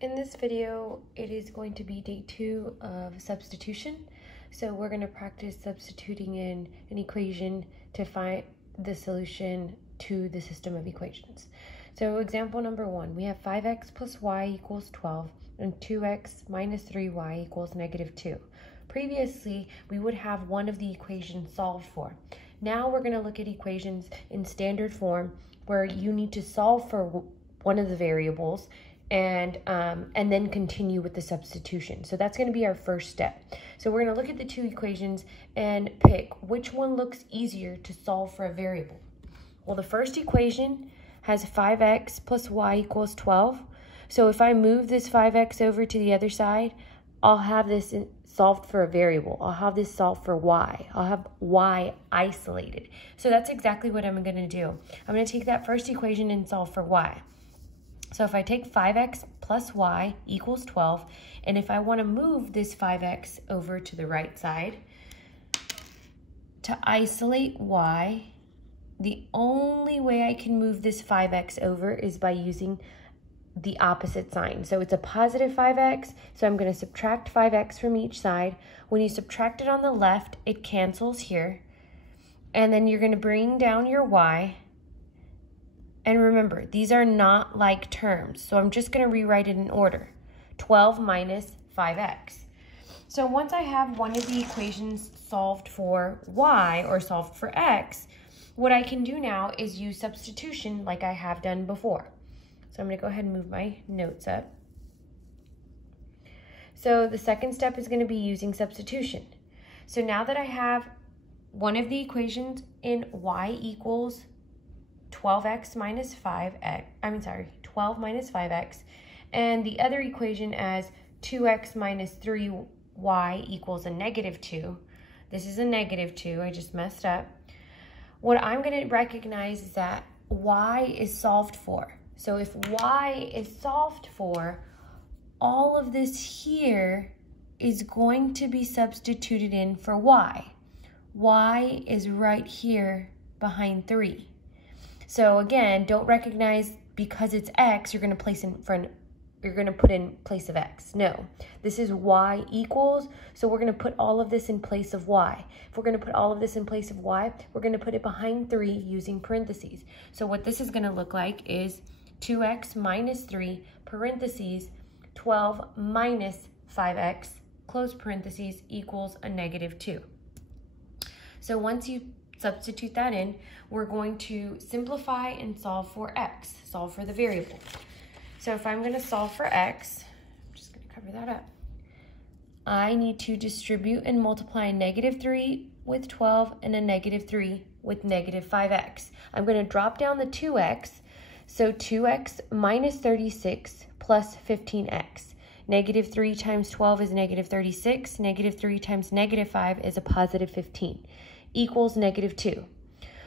In this video, it is going to be day 2 of substitution. So we're going to practice substituting in an equation to find the solution to the system of equations. So example number 1, we have 5x plus y equals 12 and 2x minus 3y equals negative 2. Previously, we would have one of the equations solved for. Now we're going to look at equations in standard form where you need to solve for one of the variables and then continue with the substitution. So that's going to be our first step. So we're going to look at the two equations and pick which one looks easier to solve for a variable. Well, the first equation has 5x plus y equals 12. So if I move this 5x over to the other side, I'll have this solved for a variable. I'll have this solved for y. I'll have y isolated. So that's exactly what I'm going to do. I'm going to take that first equation and solve for y. So if I take 5x plus y equals 12, and if I want to move this 5x over to the right side, to isolate y, the only way I can move this 5x over is by using the opposite sign. So it's a positive 5x, so I'm going to subtract 5x from each side. When you subtract it on the left, it cancels here. And then you're going to bring down your y. And remember, these are not like terms, so I'm just going to rewrite it in order. 12 minus 5x. So once I have one of the equations solved for y or solved for x, what I can do now is use substitution like I have done before. So I'm going to go ahead and move my notes up. So the second step is going to be using substitution. So now that I have one of the equations in y equals 12x minus 5x, 12 minus 5x, and the other equation as 2x minus 3y equals a negative 2. This is a negative 2, I just messed up. What I'm going to recognize is that y is solved for. So if y is solved for, all of this here is going to be substituted in for y. Y is right here behind 3. So again, don't recognize because it's x, you're going to put in place of x. No, this is y equals, so we're going to put all of this in place of y. If we're going to put all of this in place of y, we're going to put it behind 3 using parentheses. So what this is going to look like is 2x minus 3, parentheses, 12 minus 5x, close parentheses, equals a negative 2. So once you substitute that in, we're going to simplify and solve for x, solve for the variable. So if I'm going to solve for x, I'm just going to cover that up. I need to distribute and multiply a negative 3 with 12 and a negative 3 with negative 5x. I'm going to drop down the 2x, so 2x minus 36 plus 15x. Negative 3 times 12 is negative 36. Negative 3 times negative 5 is a positive 15. Equals negative 2.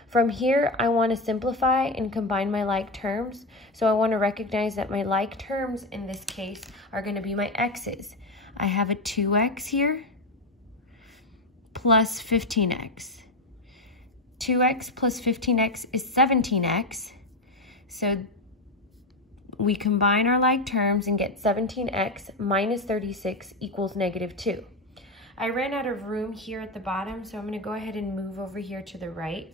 From here, I want to simplify and combine my like terms. So I want to recognize that my like terms in this case are going to be my x's. I have a 2x here plus 15x. 2x plus 15x is 17x. So we combine our like terms and get 17x minus 36 equals negative 2. I ran out of room here at the bottom, so I'm going to go ahead and move over here to the right.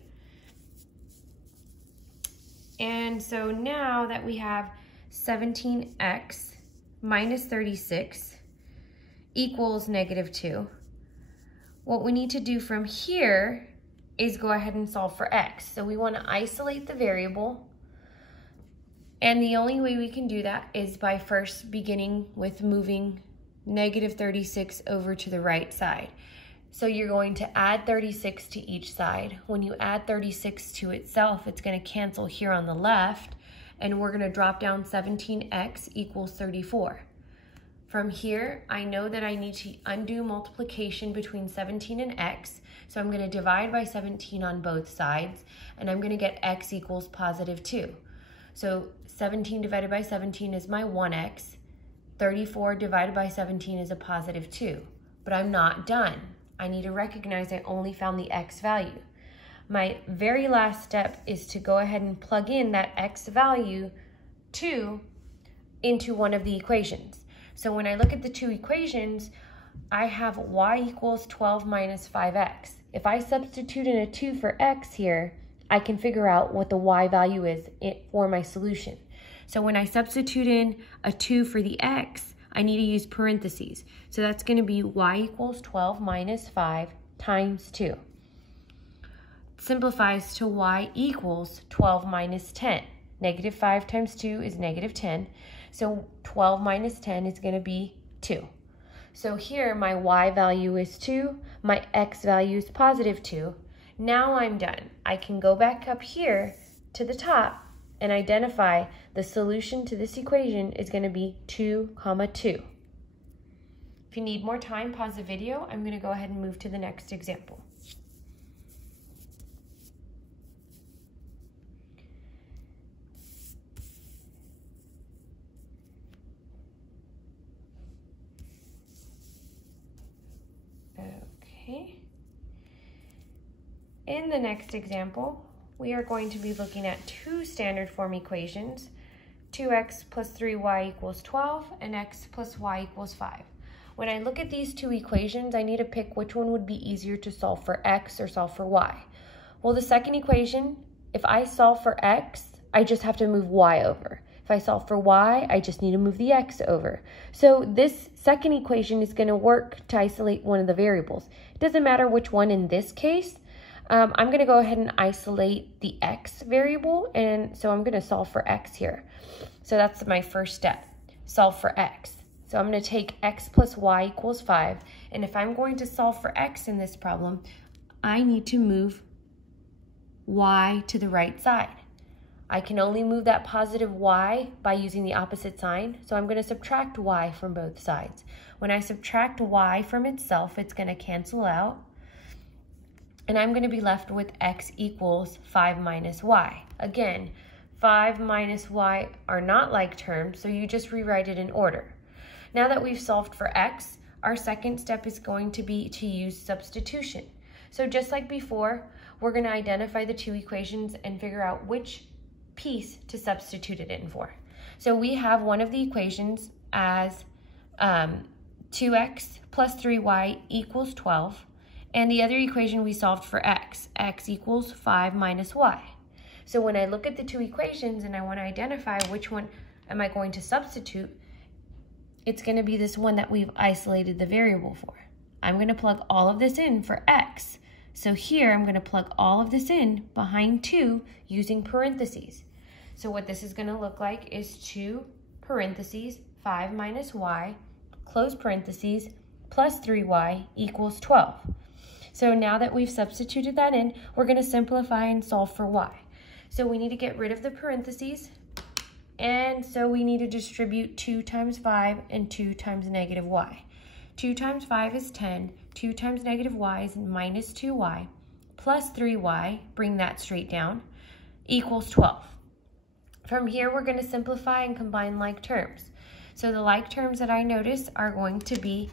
And so now that we have 17x minus 36 equals negative 2, what we need to do from here is go ahead and solve for x. So we want to isolate the variable, and the only way we can do that is by first beginning with moving negative 36 over to the right side. So you're going to add 36 to each side. When you add 36 to itself, it's going to cancel here on the left, and we're going to drop down 17x equals 34. From here, I know that I need to undo multiplication between 17 and x, so I'm going to divide by 17 on both sides, and I'm going to get x equals positive 2. So 17 divided by 17 is my 1x. 34 divided by 17 is a positive 2, but I'm not done. I need to recognize I only found the x value. My very last step is to go ahead and plug in that x value to into one of the equations. So when I look at the two equations, I have y equals 12 minus 5x. If I substitute in a 2 for x here, I can figure out what the y value is for my solution. So when I substitute in a 2 for the x, I need to use parentheses. So that's going to be y equals 12 minus 5 times 2. Simplifies to y equals 12 minus 10. Negative 5 times 2 is negative 10. So 12 minus 10 is going to be 2. So here my y value is 2, my x value is positive 2. Now I'm done. I can go back up here to the top and identify the solution to this equation is going to be 2, 2. If you need more time, pause the video. I'm going to go ahead and move to the next example. Okay. In the next example, we are going to be looking at two standard form equations, 2x plus 3y equals 12 and x plus y equals 5. When I look at these two equations, I need to pick which one would be easier to solve for x or solve for y. Well, the second equation, if I solve for x, I just have to move y over. If I solve for y, I just need to move the x over. So this second equation is going to work to isolate one of the variables. It doesn't matter which one in this case. I'm going to go ahead and isolate the x variable, and so I'm going to solve for x here. So that's my first step, solve for x. So I'm going to take x plus y equals 5, and if I'm going to solve for x in this problem, I need to move y to the right side. I can only move that positive y by using the opposite sign, so I'm going to subtract y from both sides. When I subtract y from itself, it's going to cancel out, and I'm going to be left with x equals 5 minus y. Again, 5 minus y are not like terms, so you just rewrite it in order. Now that we've solved for x, our second step is going to be to use substitution. So just like before, we're going to identify the two equations and figure out which piece to substitute it in for. So we have one of the equations as 2x plus 3y equals 12, and the other equation we solved for x equals 5 minus y. So when I look at the two equations and I want to identify which one am I going to substitute, it's going to be this one that we've isolated the variable for. I'm going to plug all of this in for x. So here I'm going to plug all of this in behind 2 using parentheses. So what this is going to look like is 2 parentheses 5 minus y, close parentheses, plus 3y equals 12. So now that we've substituted that in, we're going to simplify and solve for y. So we need to get rid of the parentheses, and so we need to distribute 2 times 5 and 2 times negative y. 2 times 5 is 10, 2 times negative y is minus 2y, plus 3y, bring that straight down, equals 12. From here, we're going to simplify and combine like terms. So the like terms that I notice are going to be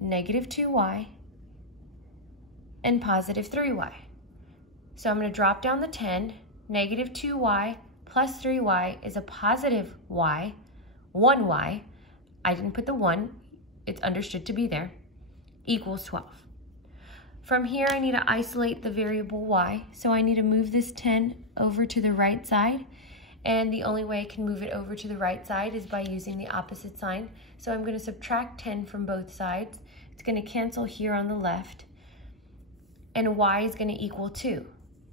negative 2y and positive 3y. So I'm going to drop down the 10, negative 2y plus 3y is a positive y, 1y, I didn't put the 1, it's understood to be there, equals 12. From here, I need to isolate the variable y, so I need to move this 10 over to the right side, and the only way I can move it over to the right side is by using the opposite sign. So I'm going to subtract 10 from both sides. It's going to cancel here on the left, and y is going to equal 2.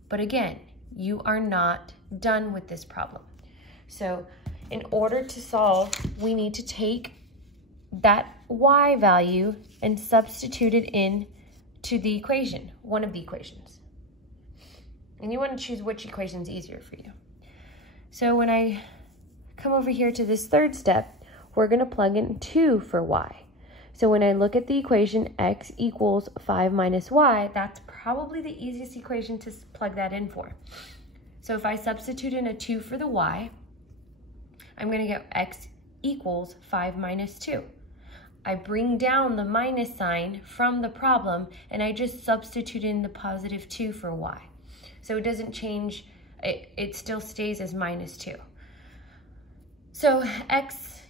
But again, you are not done with this problem. So in order to solve, we need to take that y value and substitute it in to the equation, one of the equations. And you want to choose which equation is easier for you. So when I come over here to this third step, we're going to plug in 2 for y. So when I look at the equation x equals 5 minus y, that's probably the easiest equation to plug that in for. So if I substitute in a 2 for the y, I'm going to get x equals 5 minus 2. I bring down the minus sign from the problem, and I just substitute in the positive 2 for y. So it doesn't change, it still stays as minus 2. So x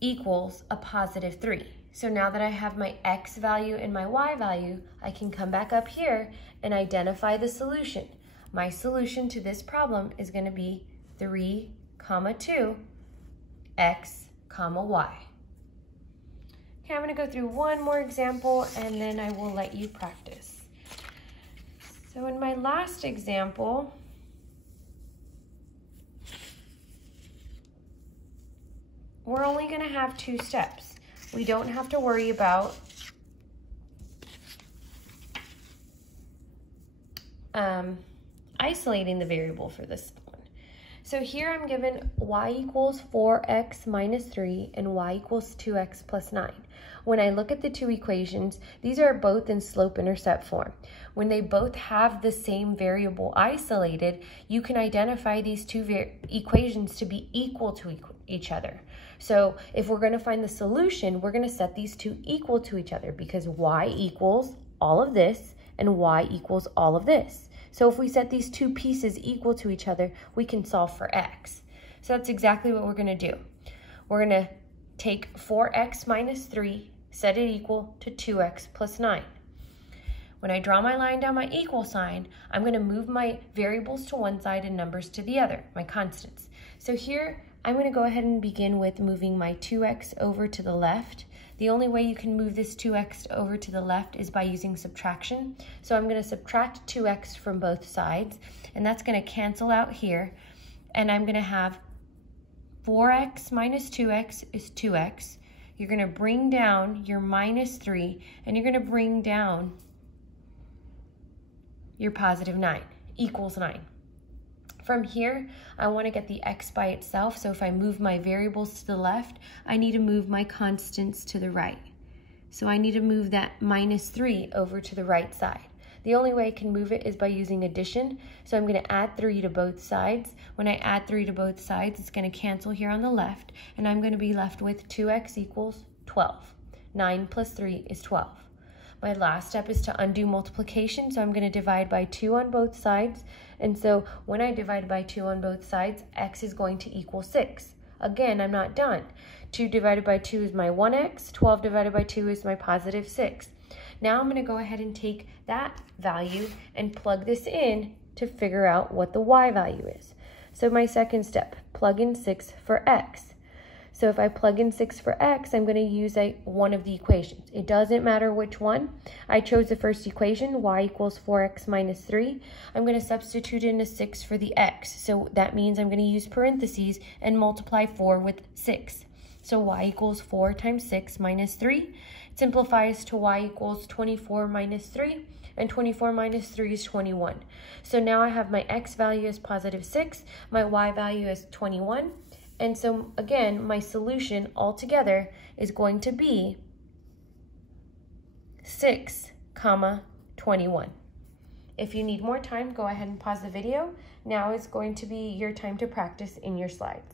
equals a positive 3. So now that I have my x value and my y value, I can come back up here and identify the solution. My solution to this problem is going to be 3, 2, x, y. Okay, I'm going to go through one more example and then I will let you practice. So in my last example, we're only going to have 2 steps. We don't have to worry about isolating the variable for this one. So here I'm given y equals 4x minus 3 and y equals 2x plus 9. When I look at the two equations, these are both in slope-intercept form. When they both have the same variable isolated, you can identify these two equations to be equal to each other. So if we're going to find the solution, we're going to set these two equal to each other because y equals all of this and y equals all of this. So if we set these two pieces equal to each other, we can solve for x. So that's exactly what we're going to do. We're going to take 4x minus 3, set it equal to 2x plus 9. When I draw my line down my equal sign, I'm going to move my variables to one side and numbers to the other, my constants. So here, I'm going to go ahead and begin with moving my 2x over to the left. The only way you can move this 2x over to the left is by using subtraction. So I'm going to subtract 2x from both sides, and that's going to cancel out here. And I'm going to have 4x minus 2x is 2x. You're going to bring down your minus 3, and you're going to bring down your positive 9, equals 9. From here, I want to get the x by itself, so if I move my variables to the left, I need to move my constants to the right. So I need to move that minus 3 over to the right side. The only way I can move it is by using addition, so I'm going to add 3 to both sides. When I add 3 to both sides, it's going to cancel here on the left, and I'm going to be left with 2x equals 12. 9 plus 3 is 12. My last step is to undo multiplication, so I'm going to divide by 2 on both sides. And so when I divide by 2 on both sides, x is going to equal 6. Again, I'm not done. 2 divided by 2 is my 1x. 12 divided by 2 is my positive 6. Now I'm going to go ahead and take that value and plug this in to figure out what the y value is. So my second step, plug in 6 for x. So if I plug in 6 for x, I'm going to use one of the equations. It doesn't matter which one. I chose the first equation, y equals 4x minus 3. I'm going to substitute in a 6 for the x. So that means I'm going to use parentheses and multiply 4 with 6. So y equals 4 times 6 minus 3. It simplifies to y equals 24 minus 3. And 24 minus 3 is 21. So now I have my x value as positive 6. My y value is 21. And so, again, my solution altogether is going to be 6, 21. If you need more time, go ahead and pause the video. Now is going to be your time to practice in your slides.